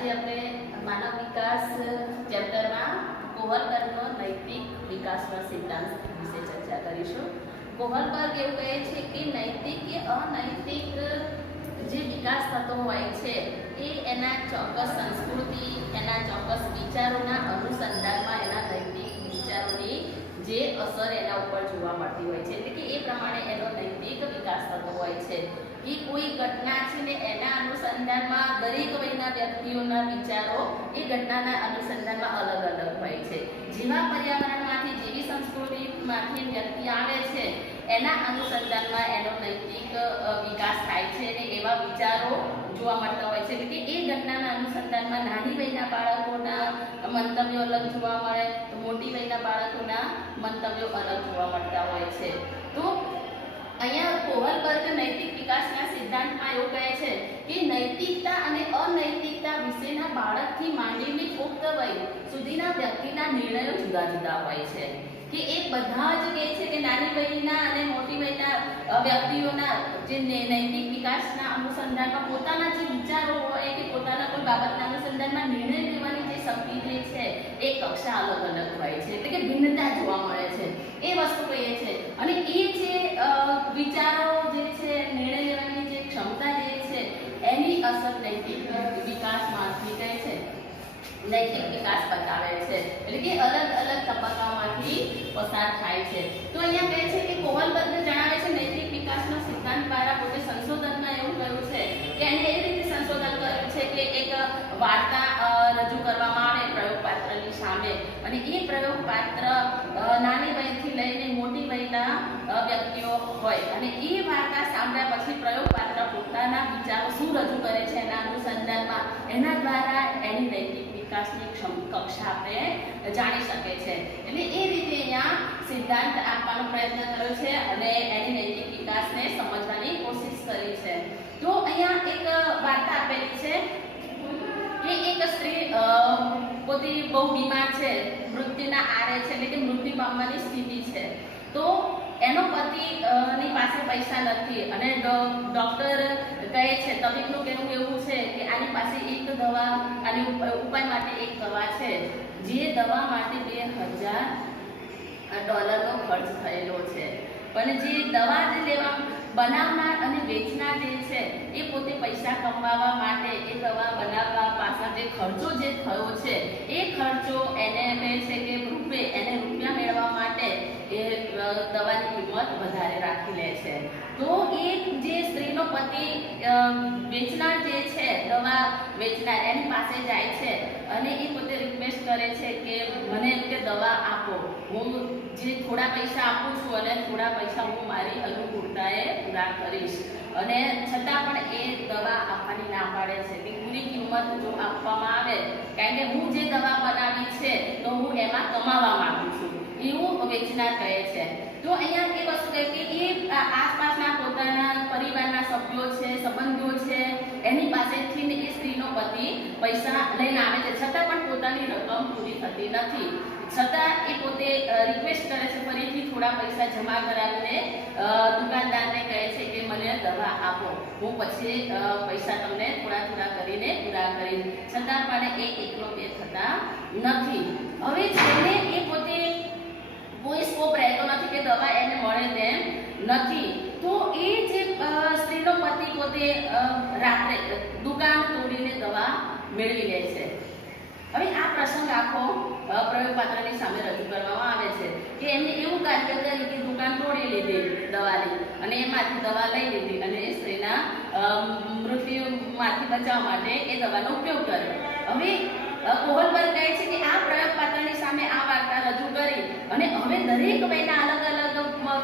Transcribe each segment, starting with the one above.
આજે આપણે માનવ વિકાસ ચેપ્ટરમાં કોહલબર્ગનો નૈતિક વિકાસનો સિદ્ધાંત વિશે ચર્ચા કરીશું. કોહલબર્ગ એવું કહે છે કે નૈતિક કે અનૈતિક જે વિકાસ થતો હોય છે એ એના ચોક્કસ સંસ્કૃતિ, એના ચોક્કસ વિચારોના અનુસંધાનમાં એના નૈતિક વિચારોની જે અસર એના ઉપર જોવા મળતી હોય છે, એટલે કે એ પ્રમાણે એનો નૈતિક વિકાસ થતો હોય છે. કે કોઈ ઘટના છે ને એના અનુસંધાનમાં દરેક વયના વ્યક્તિઓના વિચારો એ ઘટનાના અનુસંધાનમાં અલગ અલગ હોય છે. જેવા પર્યાવરણમાંથી, જેવી સંસ્કૃતિમાંથી વ્યક્તિ આવે છે એના અનુસંધાનમાં એનો નૈતિક વિકાસ થાય છે અને એવા વિચારો જોવા મળતા હોય છે. એટલે કે એ ઘટનાના અનુસંધાનમાં નાની વયના બાળકોના મંતવ્યો અલગ જોવા મળે તો મોટી વયના બાળકોના મંતવ્યો અલગ જોવા મળતા હોય છે. તો અહીંયા કોહલબર્ગ નૈતિક વિકાસના સિદ્ધાંતમાં એવું કહે છે કે નૈતિકતા અને અનૈતિકતા વિશેના બાળકથી માંડીને પુખ્ત વય સુધીના વ્યક્તિના નિર્ણયો જુદા જુદા હોય છે. કે એ બધા જ કહે છે કે નાની વયના અને મોટી વયના વ્યક્તિઓના જે નૈતિક વિકાસના અનુસંધાનમાં પોતાના જે વિચારો હોય કે પોતાના કોઈ બાબતના અનુસંધાનમાં નિર્ણય લેવાની જે શક્તિ જે છે એ કક્ષા અલગ અલગ હોય છે, એટલે કે ભિન્નતા જોવા મળે છે. એ વસ્તુ કહીએ છે અને એ જે વિચારો જે છે, નિર્ણય લેવાની જે ક્ષમતા જે છે એની અસર નૈતિક વિકાસમાંથી કહે છે, નૈતિક વિકાસ બતાવે છે. એટલે કે અલગ અલગ તબક્કાઓમાંથી પસાર થાય છે. તો અહીંયા કહે છે કે કોહલબર્ગ જણાવે છે નૈતિક વિકાસનો સિદ્ધાંત દ્વારા પોતે સંશોધનમાં એવું કહ્યું છે કે એને એ રીતે સંશોધન કર્યું છે કે એક વાર્તા રજૂ કરવામાં આવે પ્રયોગપાત્રની સામે અને એ પ્રયોગપાત્ર નાની વયથી લઈને મોટી વયના વ્યક્તિઓ હોય અને એ વાર્તા સાંભળ્યા પછી પ્રયોગપાત્ર પોતાના વિચારો શું રજૂ કરે છે એના અનુસંધાનમાં એના દ્વારા એની નૈતિક વિકાસની કક્ષા આપણે જાણી શકે છે. એટલે એ રીતે અહીંયા સિદ્ધાંત આપવાનો પ્રયત્ન કર્યો છે અને એની નૈતિક વિકાસને સમજવાની કોશિશ કરી છે. તો અહીંયા એક વાર્તા આપેલી છે કે એક સ્ત્રી પોતે બહુ બીમાર છે, મૃત્યુના આરે છે, એટલે કે મૃત્યુ પામવાની સ્થિતિ છે. તો એનો પતિ ની પાસે પૈસા નથી અને ડોક્ટર કહે છે, તબીબનું કહેવું એવું છે કે આની પાસે એક દવા, આની ઉપાય માટે એક દવા છે જે દવા માટે $2000 ખર્ચ થયેલો છે. પણ જે દવા જે લેવા બનાવનાર અને વેચનાર જે છે એ પોતે પૈસા કમાવા માટે એ દવા બનાવવા પાછળ જે ખર્ચો જે થયો છે એ ખર્ચો એને કહે છે કે રૂપિયા મેળવવા માટે એ દવાની કિંમત વધારે રાખી લે છે. તો એ જે સ્ત્રીનો પતિ વેચનાર જે છે, દવા વેચનાર એની પાસે જાય છે અને એ પોતે રિક્વેસ્ટ કરે છે કે મને કે દવા આપો, હું જે થોડા પૈસા આપું છું અને થોડા પૈસા હું મારી અનુકૂળતાએ પૂરા કરીશ. અને છતાં પણ એ દવા આપવાની ના પાડે છે કે પૂરી કિંમત જો આપવામાં આવે, કારણ કે હું જે દવા બનાવી છે તો હું એમાં કમાવા માંગુ છું, એવું વેચનાર કહે છે. તો અહીંયા એ વસ્તુ કહે કે એ આસપાસના પોતાના પરિવારના સભ્યો છે, સંબંધીઓ છે, એની પાસેથી એ સ્ત્રીનો પતિ પૈસા લઈને આવે છે, છતાં પણ પોતાની રકમ પૂરી થતી નથી. છતાં એ પોતે રિક્વેસ્ટ કરે છે ફરીથી થોડા પૈસા જમા કરાવીને દુકાનદારને કહે છે કે મને દવા આપો, હું પછી પૈસા તમને થોડા થોડા કરીને પૂરા કરીશ. છતાં પણ એ એકલો બે થતા નથી. હવે જેને એ પોતે કોઈ સ્કોપ રહેતો નથી કે દવા એને મળે તેમ નથી. તો એ જે સ્ત્રીનો પતિ પોતે રાત્રે દુકાન તોડીને દવા મેળવી લે છે. હવે આ પ્રસંગ આખો પ્રયોગપાત્રની સામે રજૂ કરવામાં આવે છે કે એમને એવું કાર્ય કર્યું કે દુકાન તોડી લીધી દવાની અને એમાંથી દવા લઈ લીધી અને એ સ્ત્રીના મૃત્યુમાંથી બચાવવા માટે એ દવાનો ઉપયોગ કર્યો. હવે કોહલબર્ગ કહે છે કે આ પ્રયોગપાત્રની સામે આ વાર્તા રજૂ કરી અને હવે દરેક વયના અલગ અલગ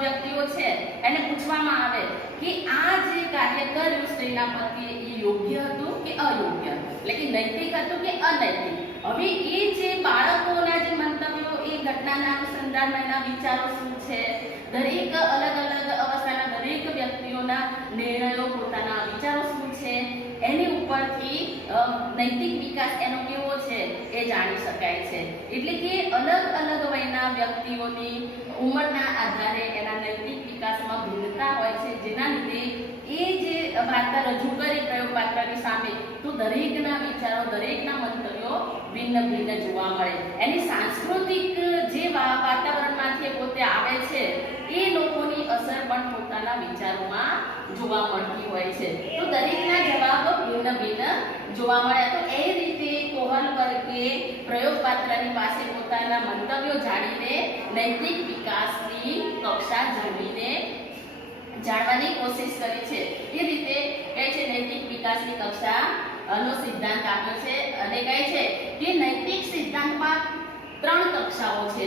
વ્યક્તિઓ છે એને પૂછવામાં આવે કે આ જે કાર્ય કર્યું સ્ત્રીના પતિએ એ યોગ્ય હતું કે અયોગ્ય, એટલે કે નૈતિક હતું કે અનૈતિક. હવે એ જે બાળકોના જે મંતવ્યો, એ ઘટનાના અનુસંધાનમાં એના વિચારો શું છે, દરેક અલગ અલગ અવસ્થાના દરેક વ્યક્તિઓના નિર્ણયો, પોતાના વિચારો શું છે, એની ઉપરથી નૈતિક વિકાસ એનો કેવો છે એ એ જાણી શકાય છે. એટલે કે અલગ અલગ વયના વ્યક્તિઓની ઉંમરના આધારે એના નૈતિક વિકાસમાં ભિન્નતા હોય છે, જેના લીધે એ જે વાર્તા રજૂ કરી પ્રયોગપાત્રની સામે તો દરેકના વિચારો, દરેકના મંતવ્યો ભિન્ન ભિન્ન જોવા મળે. એની સાંસ્કૃતિક જે વાતાવરણમાંથી પોતે આવે છે એ લોકોની અસર પણ પોતાના વિચારોમાં જોવા મળતી હોય છે. તો દરેકના જવાબ ભિન્ન ભિન્ન જોવા મળે. તો એ રીતે કોહલબર્ગે પ્રયોગપાત્રની પાસે પોતાના મંતવ્યો જાણીને નૈતિક વિકાસની કક્ષા જાણવાની કોશિશ કરી છે. એ રીતે કહે છે નૈતિક વિકાસની કક્ષા નો સિદ્ધાંત આપ્યો છે અને કહે છે કે નૈતિક સિદ્ધાંતમાં 3 કક્ષાઓ છે.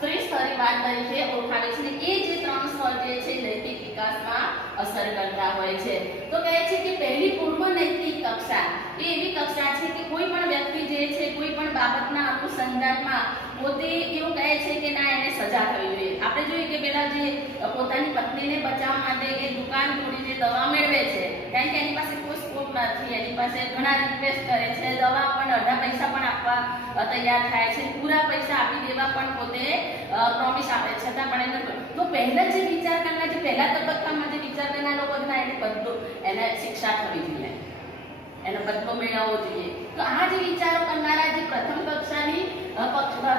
ત્રિસ્તરીવાદ તરીકે ઓળખાવે છે. એ જે 3 સ્તર જે છે નૈતિક વિકાસમાં અસર કરતા હોય છે. તો કહે છે કે પહેલી પૂર્વ નૈતિક કક્ષા એ એવી કક્ષા છે કે કોઈ પણ વ્યક્તિ જે છે કોઈ પણ બાબતના અનુસંધાનમાં પોતે એવું કહે છે કે ના એને સજા થવી જોઈએ. આપણે જોઈએ કે પેલા જે પોતાની પત્નીને બચાવવા માટે એ દુકાન તોડીને દવા મેળવે છે, કારણ કે એની પાસે કોઈ સ્કોપ નથી, એની પાસે ઘણા રિક્વેસ્ટ કરે છે, દવા પણ અડધા પૈસા પણ આપવા તૈયાર થાય છે, પૂરા પૈસા આપી દેવા પણ પોતે પ્રોમિસ આપે છે, છતાં પણ એને તો પહેલા જે વિચાર કરનાર, જે પહેલા તબક્કામાં જે વિચાર કરનાર લોકો હતા એને શિક્ષા થવી જોઈએ, એનો બદલો મેળવવો જોઈએ. તો આ જે વિચારો કરનારા જે પ્રથમ કક્ષાની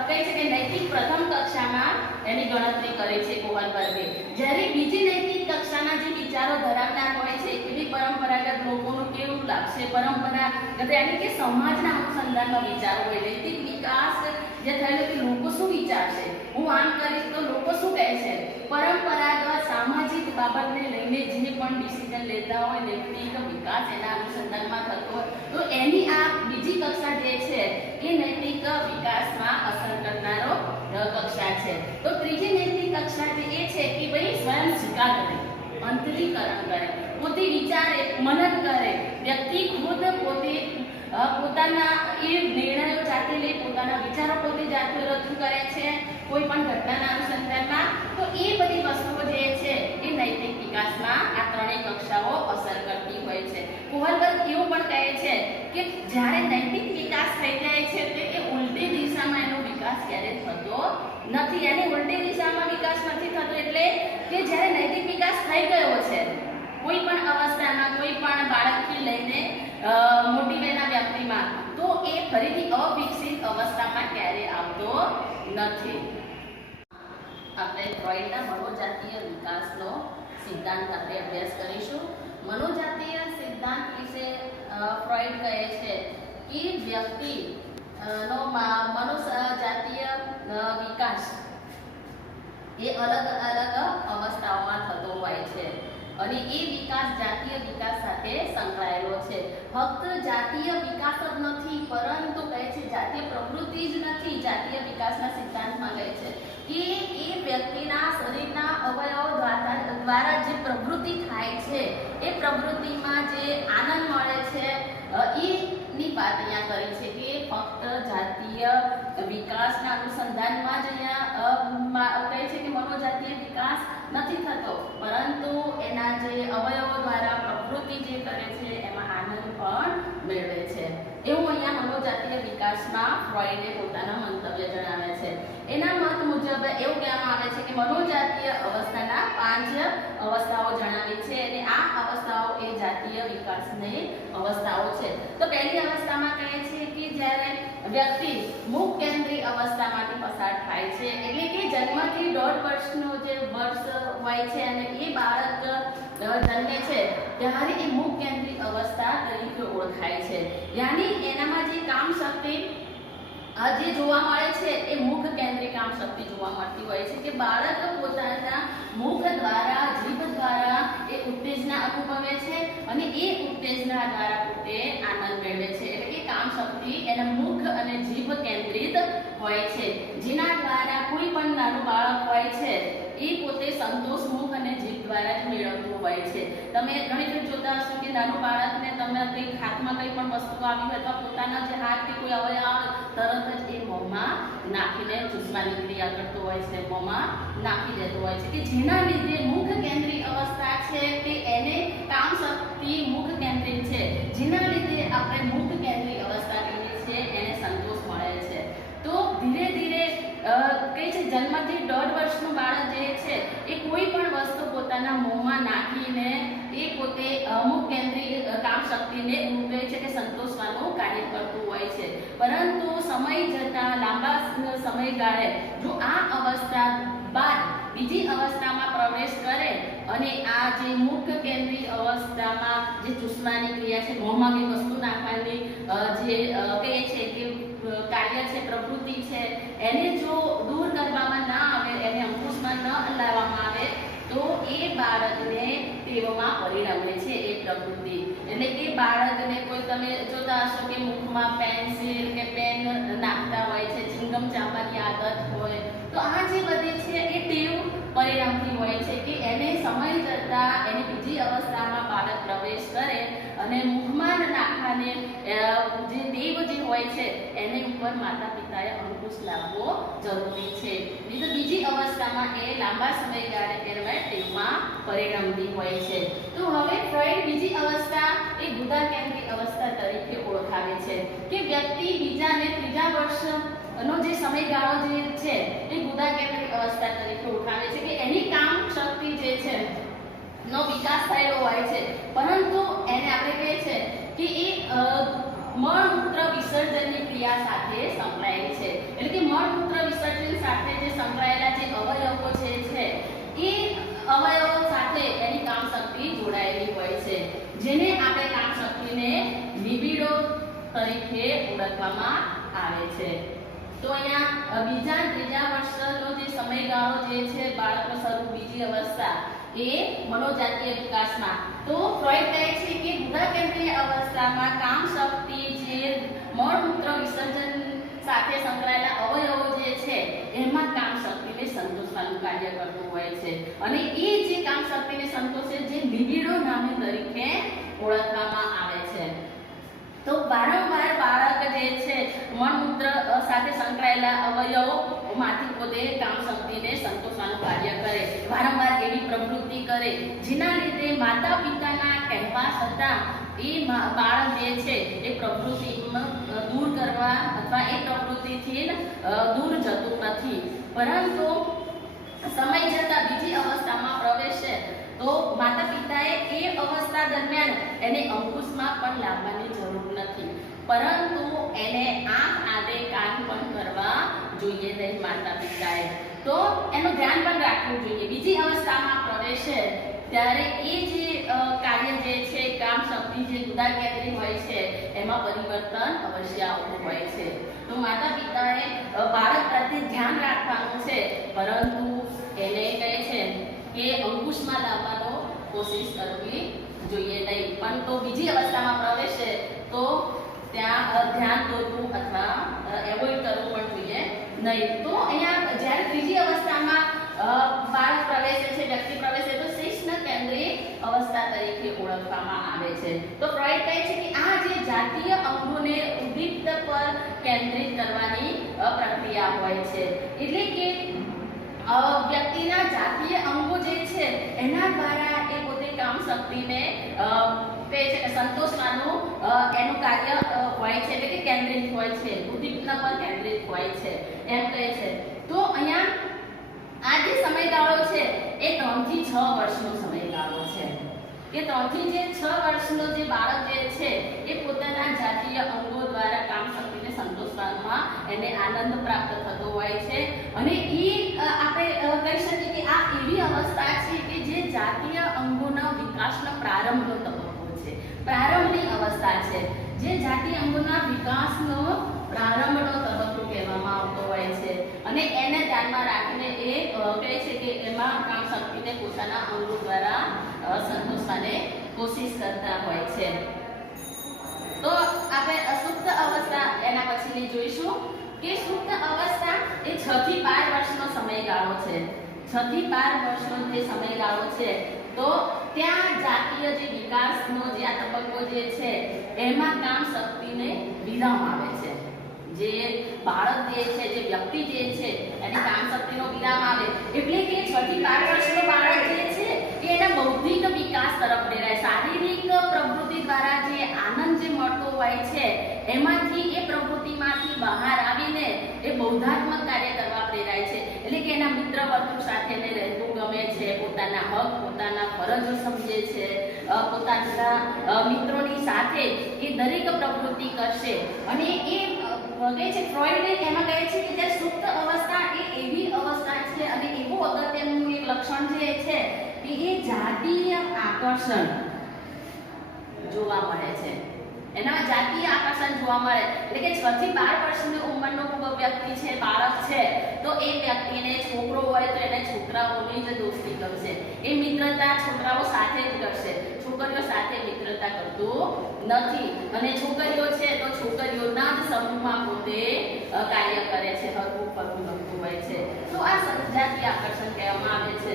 કહે છે કે નૈતિક પ્રથમ કક્ષામાં એની ગણતરી કરે છે કોહલબર્ગે. જ્યારે બીજી નૈતિક કક્ષાના જે વિચારો ધરાવનાર હોય છે એવી પરંપરાગત લોકોનું કેવું લાગશે, પરંપરાગત એટલે કે સમાજના અનુસંધાનમાં વિચારો હોય. નૈતિક વિકાસ જે થયેલો કે લોકો શું વિચારશે, હું આમ કરીશ તો લોકો શું કહેશે, પરંપરાગત સામાજિક બાબતને લઈને જે પણ ડિસિઝન લેતા હોય નૈતિક વિકાસ એના અનુસંધાનમાં થતો હોય, તો એની આ બીજી કક્ષા જે છે એ નૈતિક વિકાસમાં અસર કરનારો કક્ષા છે. તો ત્રીજી નૈતિક કક્ષા જે એ છે કે ભાઈ સ્વયં સ્વીકાર કરે, અંતરીકરણ કરે, પોતે વિચારે, મનન કરે, વ્યક્તિ ખુદ પોતે પોતાના એ નિર્ણયો જાતે લે, પોતાના વિચારો પોતે જાતે રજૂ કરે છે કોઈ પણ ઘટનાના અનુસંધાનમાં. તો એ બધી વસ્તુઓ જે છે એ નૈતિક વિકાસમાં આ ત્રણેય કક્ષાઓ અસર કરતી હોય છે. કોહલબર્ગ એવું પણ કહે છે કે જ્યારે નૈતિક વિકાસ થઈ જાય છે તે એ ઉલટી દિશામાં એનો વિકાસ ક્યારે થતો નથી. એની ઉલટી દિશામાં વિકાસ નથી થતો એટલે કે જ્યારે નૈતિક વિકાસ થઈ ગયો છે કોઈ પણ અવસ્થામાં, કોઈ પણ બાળકથી લઈને મોટી વયના વ્યક્તિમાં, તો એ ફરીથી અવિકસિત અવસ્થામાં ક્યારે આવતો નથી. આપણે ફ્રોઈડના મનોજાતીય વિકાસનો સિદ્ધાંત આપણે અભ્યાસ કરીશું. મનોજાતીય સિદ્ધાંત વિશે ફ્રોઈડ કહે છે કે વ્યક્તિ નો મનોજાતીય વિકાસ એ અલગ અલગ અવસ્થાઓમાં થતો હોય છે અને એ વિકાસ જાતીય વિકાસ સાથે સંકળાયેલો છે. ફક્ત જાતીય વિકાસ જ નથી, પરંતુ કહે છે જાતીય પ્રવૃત્તિ જ નથી. જાતીય વિકાસના સિદ્ધાંતમાં કહે છે કે એ વ્યક્તિના શરીરના અવયવો દ્વારા જે પ્રવૃત્તિ થાય છે એ પ્રવૃત્તિમાં જે આનંદ મળે છે એની વાત અહીંયા કરી છે કે ફક્ત જાતીય વિકાસના અનુસંધાનમાં જ અહીંયા કહે છે કે મનોજાતીય વિકાસ નથી થતો, પરંતુ એના જે અવયવો દ્વારા પ્રવૃત્તિ જે કરે છે એમાં આનંદ પણ મેળવે છે. એવું અહીંયા મનોજાતીય વિકાસમાં ફ્રોઈડે પોતાના મંતવ્ય જણાવે છે. એના મત મુજબ એવું કહેવામાં આવે છે કે મનોજાતીય અવસ્થાના 5 અવસ્થાઓ જણાવી છે અને આ અવસ્થાઓ એ જાતીય વિકાસની અવસ્થાઓ છે. તો પહેલી અવસ્થામાં કહે છે કે જ્યારે વ્યક્તિ મુખ કેન્દ્રી અવસ્થામાંથી પસાર થાય છે, એટલે કે જન્મથી 1.5 વર્ષનો જે વર્ષ હોય છે અને એ બાળક જન્મે છે ત્યારે એ મુખ કેન્દ્રી અવસ્થા તરીકે ઓળખાય છે. યાની એનામાં જે કામ શક્તિ જે જોવા મળે છે એ મુખ કેન્દ્રી કામ શક્તિ જોવા મળતી હોય છે કે બાળક પોતાના મુખ દ્વારા, જીભ દ્વારા એ ઉત્તેજના અનુભવે છે અને એ ઉત્તેજના દ્વારા પોતે આનંદ મેળવે છે. એટલે કે કામ શક્તિ એના મુખ અને જીભ કેન્દ્રિત હોય છે, જેના દ્વારા કોઈ પણ નાનું બાળક હોય છે એ પોતે સંતોષ મુખ અને જીભ દ્વારા જ મેળવતું હોય છે. તમે ઘણી વખત જોતા હશો કે નાનું બાળકને તમે કંઈક હાથમાં કંઈ પણ વસ્તુ આવી હોય તો પોતાના જે હાથ કે કોઈ અવયવ તરત જ એ મોંમાં નાખીને ચૂસવાની ક્રિયા કરતો હોય છે, મોંમાં નાખી દેતો હોય છે કે જેના લીધે મુખ કેન્દ્રી અવસ્થા છે તે એને કામ શક્તિ મુખ કેન્દ્રિત છે, જેના લીધે આપણે મુખ કેન્દ્રી અવસ્થા કહીએ છીએ એને જન્મથી 1.5 વર્ષનું બાળક જે છે એ કોઈ પણ વસ્તુ પોતાના મોંમાં નાખીને એ પોતે અમુક કેન્દ્રીય કામ શક્તિને કહે છે કે સંતોષવાનું કાર્ય કરતું હોય છે, પરંતુ સમય જતાં લાંબા સમયગાળે જો આ અવસ્થા બાદ બીજી અવસ્થામાં પ્રવેશ કરે અને આ જે મુખ્ય કેન્દ્રીય અવસ્થામાં જે ચૂસવાની ક્રિયા છે, મોંમાં કંઈ વસ્તુ નાખવાની જે કહે છે કે કાર્ય છે, પ્રવૃત્તિ છે, એને જો દૂર કરવામાં ના આવે, એને અંકુશમાં ન લાવવામાં આવે તો એ બાળકને ટેવમાં પરિણમે છે એ પ્રવૃત્તિ. એટલે એ બાળકને કોઈ તમે જોતા હશો કે મુખમાં પેન્સિલ કે પેન નાખતા હોય છે, ચિંગમ ચાવવાની આદત હોય, તો આ જે બધી છે એ ટેવ પરિણમતી હોય છે કે એને સમય જતાં એની બીજી અવસ્થામાં બાળક પ્રવેશ કરે અને મુખમાં નાખવાને જે ટેવ જે હોય છે એની ઉપર માતા પિતાએ અંકુશ લાવવો જરૂરી છે. નહીં તો બીજી અવસ્થામાં એ લાંબા સમયગાળે કહેવાય ટેવમાં પરિણમતી હોય છે. તો હવે ફ્રોઈડ બીજી અવસ્થા એ ગુદા કેન્દ્રિત અવસ્થા તરીકે ઓળખાવે છે કે વ્યક્તિ બીજા અને ત્રીજા વર્ષનો જે સમયગાળો જે છે એ ગુદા કેન્દ્રિત અવસ્થા તરીકે ઓળખાવે છે કે એની કામ શક્તિ જે છે નો વિકાસ થયેલો હોય છે, પરંતુ એને આપણે કહીએ છે કે એ મળમૂત્ર વિસર્જનની ક્રિયા સાથે સંકળાયેલી છે. એટલે કે મળમૂત્ર વિસર્જન સાથે જે સંકળાયેલા જે અવયવો છે એ અવયવો સાથે એની કામ શક્તિ જોડાયેલી હોય છે, જેને આપણે કામ શક્તિને લિબિડો તરીકે ઓળખવામાં આવે છે. તો અહીંયા બીજા ત્રીજા વર્ષનો જે સમયગાળો જે છે બાળકનો સ્વરૂપ બીજી અવસ્થા એ મનોજાતીય વિકાસમાં, તો ફ્રોઈડ કહે છે કે ગુદા કેન્દ્રીય અવસ્થામાં કામ શક્તિ જે મળમૂત્ર વિસર્જન સાથે સંકળાયેલા અવયવો જે છે એમાં કામ શક્તિને સંતોષવાનું કાર્ય કરતું હોય છે, અને એ જે કામ શક્તિને સંતોષે જે લિબિડો નામે તરીકે ઓળખવામાં આવે છે. તો વારંવાર બાળક જે છે મળમૂત્ર સાથે સંકળાયેલા અવયવોમાંથી પોતે કામ શક્તિને સંતોષવાનું કાર્ય કરે, વારંવાર એવી પ્રવૃત્તિ કરે જેના લીધે માતા પિતાના કહેવા છતાં એ બાળક જે છે એ પ્રવૃત્તિમાં દૂર કરવા અથવા એ પ્રવૃત્તિથી દૂર જતું નથી, પરંતુ સમય જતાં બીજી અવસ્થામાં પ્રવેશે તો માતા પિતાએ એ અવસ્થા દરમિયાન એને અંકુશમાં પણ લાવવાની જરૂર નથી, પરંતુ એને આંખ આડે કાન પણ કરવા જોઈએ નહીં માતા પિતાએ. તો એનું ધ્યાન પણ રાખવું જોઈએ. બીજી અવસ્થામાં પ્રવેશે ત્યારે એ જે કાર્ય જે છે કામ શક્તિ જે ગુદા કેન્દ્રિત હોય છે એમાં પરિવર્તન અવશ્ય આવતું હોય છે. તો માતા પિતાએ બાળક પ્રત્યે ધ્યાન રાખવાનું છે, પરંતુ એને કહે છે કે અંકુશમાં લાવવાનો કોશિશ કરવી જોઈએ નહીં, પણ તો બીજી અવસ્થામાં પ્રવેશે તો ત્યાં ધ્યાન દોરવું અથવા એવોઇડ કરવું પણ જોઈએ નહીં. તો અહીંયા જ્યારે ત્રીજી અવસ્થામાં બાળક પ્રવેશે છે, વ્યક્તિ પ્રવેશે તો શિશ્ન કેન્દ્રિત અવસ્થા તરીકે ઓળખવામાં આવે છે. તો ફ્રોઈડ કહે છે કે આ જે જાતીય અંગોને ઉદ્દીપ્ત પર કેન્દ્રિત કરવાની પ્રક્રિયા હોય છે, એટલે કે વ્યક્તિના જાતીય અંગો જે છે એના દ્વારા એ પોતે કામ શક્તિને કહે છે કે સંતોષવાનું એનું કાર્ય હોય છે, એટલે કે કેન્દ્રિત હોય છે, ઉદ્દીપના પર કેન્દ્રિત હોય છે એમ કહે છે. તો અહીંયા આ જે સમયગાળો છે એ 3 થી 6 વર્ષનો સમયગાળો છે. એ 3 થી 6 વર્ષનો જે બાળક જે છે એ પોતાના જાતીય અંગો દ્વારા કામ શક્તિને સંતોષવામાં એને આનંદ પ્રાપ્ત થતો હોય છે, અને એ આપણે કહી શકીએ કે આ એવી અવસ્થા છે કે જે જાતીય અંગોના વિકાસનો પ્રારંભનો તબક્કો છે, પ્રારંભની અવસ્થા છે, જે જાતીય અંગોના વિકાસનો પ્રારંભનો તબક્કો કહેવામાં આવતો હોય છે, અને એને ધ્યાનમાં રાખીને એ કહે છે કે એમાં કામ શક્તિને પોતાના અંગો દ્વારા સંતોષવાને કોશિશ કરતા હોય છે. તો આપણે અસુપ્ત અવસ્થા એના પછીની જોઈશું કે સુપ્ત અવસ્થા એ 6 થી 12 વર્ષનો સમયગાળો છે. 6 થી 12 વર્ષનો જે સમયગાળો છે તો ત્યાં જાતીય જે વિકાસનો જે આ તબક્કો જે છે એમાં કામ શક્તિને વિરામ આવે છે. જે બાળક જે છે, જે વ્યક્તિ જે છે એની કામ શક્તિનો વિરામ આવે એટલે કે 6 થી 12 વર્ષનો બાળક જે છે એ એના બૌદ્ધિક વિકાસ તરફ પ્રેરાય, શારીરિક પ્રવૃત્તિ દ્વારા જે આનંદ જે મળતો હોય છે એમાંથી એ પ્રવૃત્તિમાંથી બહાર આવીને એ બૌદ્ધાત્મક કાર્ય કરવા પ્રેરાય છે. એટલે કે એના મિત્ર વર્તુળ સાથે રહેવું ગમે છે, પોતાના હક પોતાના ફરજો સમજે છે, પોતાના મિત્રોની સાથે એ દરેક પ્રવૃત્તિ કરશે. અને એ કહે છે ફ્રોઈડ એમાં કહે છે કે જે સુપ્ત અવસ્થા એ એવી અવસ્થા છે અને એવું અગત્યનું એક લક્ષણ જે છે કે એ જાતીય આકર્ષણ જોવા મળે છે. એના જાતીય આકર્ષણ જોવા મળે એટલે કે 6 થી 12 વર્ષની ઉંમરનો વ્યક્તિ છે, બાળક છે, તો એ વ્યક્તિને છોકરો હોય તો એને છોકરાઓની જ દોસ્તી ગમશે. એ મિત્રતા છોકરાઓ સાથે જ કરશે, છોકરીઓ સાથે મિત્રતા કરતો નથી. અને છોકરીઓ છે તો છોકરીઓના જ સમૂહમાં પોતે કાર્ય કરે છે, હરવું ફરવું ગમતું હોય છે. તો આ જાતીય આકર્ષણ કહેવામાં આવે છે.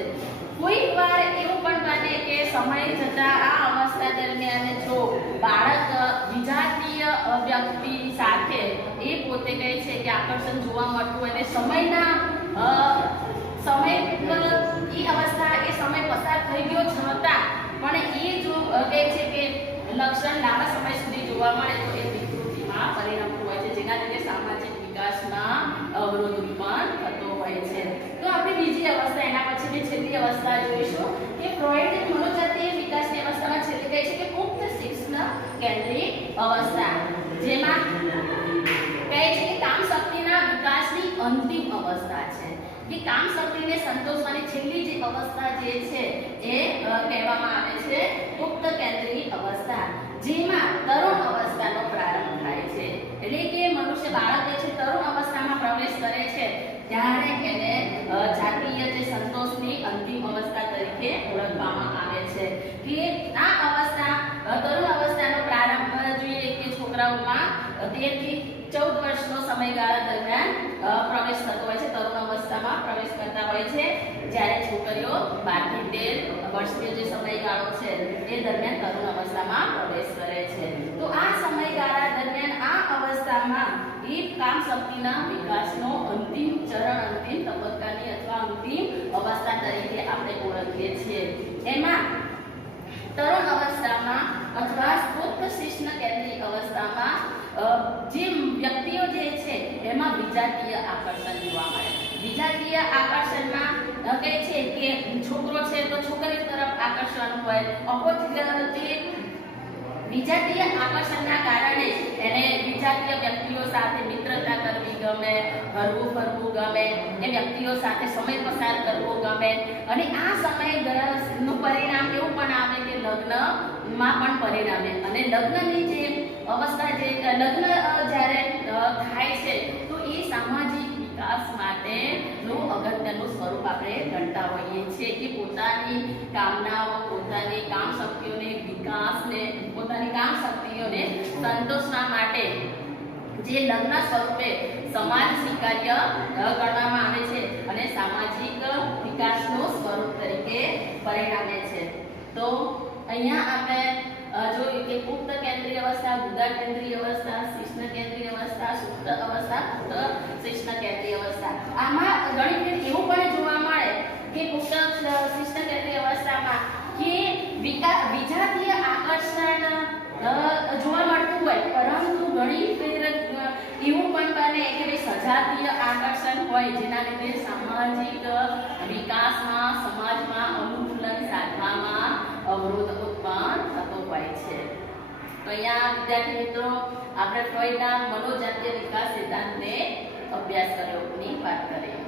કોઈક વાર એવું પણ બને કે સમય જતા આ અવસ્થા દરમિયાન જો બાળક વિજાતીય વ્યક્તિ સાથે એ પોતે કહે છે કે આકર્ષણ જોવા મળતું હોય અને સમય એ અવસ્થા એ સમય પસાર થઈ ગયો છતાં પણ એ જો કહે છે કે લક્ષણ લાંબા સમય સુધી જોવા મળે તો એ વિકૃતિમાં પરિણમતું હોય છે, જેના લીધે સામાજિક વિકાસમાં અવરોધ ઉત્પન્ન થતો હોય છે. તો આપણે બીજી અવસ્થા એના પછીની છેલ્લી અવસ્થા જોઈશું કે ફ્રોઈડની મનોજાતીય વિકાસની અવસ્થામાં છેલ્લી કહે છે કે પુખ્ત શિક્ષણ કેન્દ્રિત અવસ્થા, જેમાં કહે છે કે કામ શક્તિના વિકાસની અંતિમ અવસ્થા છે. કે કામ શક્તિને સંતોષવાની છેલ્લી જે અવસ્થા જે છે એ કહેવામાં આવે છે પુખ્ત કેન્દ્રિત અવસ્થા, જેમાં તરુણ અવસ્થાનો પ્રારંભ થાય છે. એટલે કે મનુષ્ય બાળક જે છે તરુણ અવસ્થામાં પ્રવેશ કરે છે ત્યારે એને જાતીય જે સંતોષની અંતિમ અવસ્થા તરીકે ઓળખવામાં આવે છે. કે આ અવસ્થા તરુણ અવસ્થાનો પ્રારંભ જોઈએ કે છોકરાઓમાં 13 થી 14 વર્ષનો સમયગાળા દરમિયાન પ્રવેશ થતો હોય છે, તરુણ અવસ્થામાં પ્રવેશ કરતા હોય છે. જ્યારે છોકરીઓ 12 થી 13 વર્ષનો જે સમયગાળો છે એ દરમિયાન તરુણ અવસ્થામાં પ્રવેશ કરે છે. તો આ સમયગાળા દરમિયાન આ અવસ્થામાં એ કામ શક્તિના વિકાસનો અંતિમ ચરણ, અંતિમ તબક્કાની અથવા અંતિમ અવસ્થા તરીકે આપણે ઓળખીએ છીએ. એમાં તરુણ અવસ્થામાં અથવા પુખ્ત શિક્ષણ કેન્દ્રિત અવસ્થામાં જે વ્યક્તિઓ જે છે એમાં વિજાતીય આકર્ષણ જોવા મળે. વિજાતીય આકર્ષણમાં કહે છે કે છોકરો છે તો છોકરી તરફ આકર્ષણ હોય, અપોઝિટ વિજાતીય આકર્ષણના કારણે એને વિજાતીય વ્યક્તિઓ સાથે મિત્રતા કરવી ગમે, હરવું ફરવું ગમે, એ વ્યક્તિઓ સાથે સમય પસાર કરવો ગમે. અને આ સમયનું પરિણામ એવું પણ આવે કે લગ્નમાં પણ પરિણામે. અને લગ્નની જે અવસ્થા જે લગ્ન જ્યારે થાય છે તો એ સામાજિક વિકાસ માટેનું અગત્યનું સ્વરૂપ આપણે ગણતા હોઈએ છીએ. કે પોતાની કામનાઓ, પોતાની કામ શક્તિઓને વિકાસને, પોતાની કામ શક્તિઓને સંતોષવા માટે જે લગ્ન સ્વરૂપે સમાજ સ્વીકાર્ય ગણવામાં આવે છે અને સામાજિક વિકાસનું સ્વરૂપ તરીકે પરિણમે છે. તો અહીંયા આપણે જોયું કે પુખ્ત કેન્દ્રીય અવસ્થા, ગુદા કેન્દ્રીય અવસ્થા, શિષ્ણ કેન્દ્રીય અવસ્થા, સુપ્ત અવસ્થા, પુખ્ત શિષ્ણ કેન્દ્રીય અવસ્થા. આમાં ઘણી ફેર એવું પણ જોવા મળે કે પુખ્ત શિષ્ણ કેન્દ્રીય અવસ્થામાં કે વિજાતીય આકર્ષણ જોવા મળતું હોય, પરંતુ ઘણી ફેર એવું પણ બને કે સજાતીય આકર્ષણ હોય, જેના લીધે સામાજિક વિકાસમાં, સમાજમાં અનુકૂલન સાધવામાં અવરોધ ઉત્પન્ન થતો હોય છે. તો અહીંયા વિદ્યાર્થી મિત્રો આપણે ફ્રોઈડના મનોજાતીય વિકાસ સિદ્ધાંતને અભ્યાસ કર્યોની વાત કરીએ.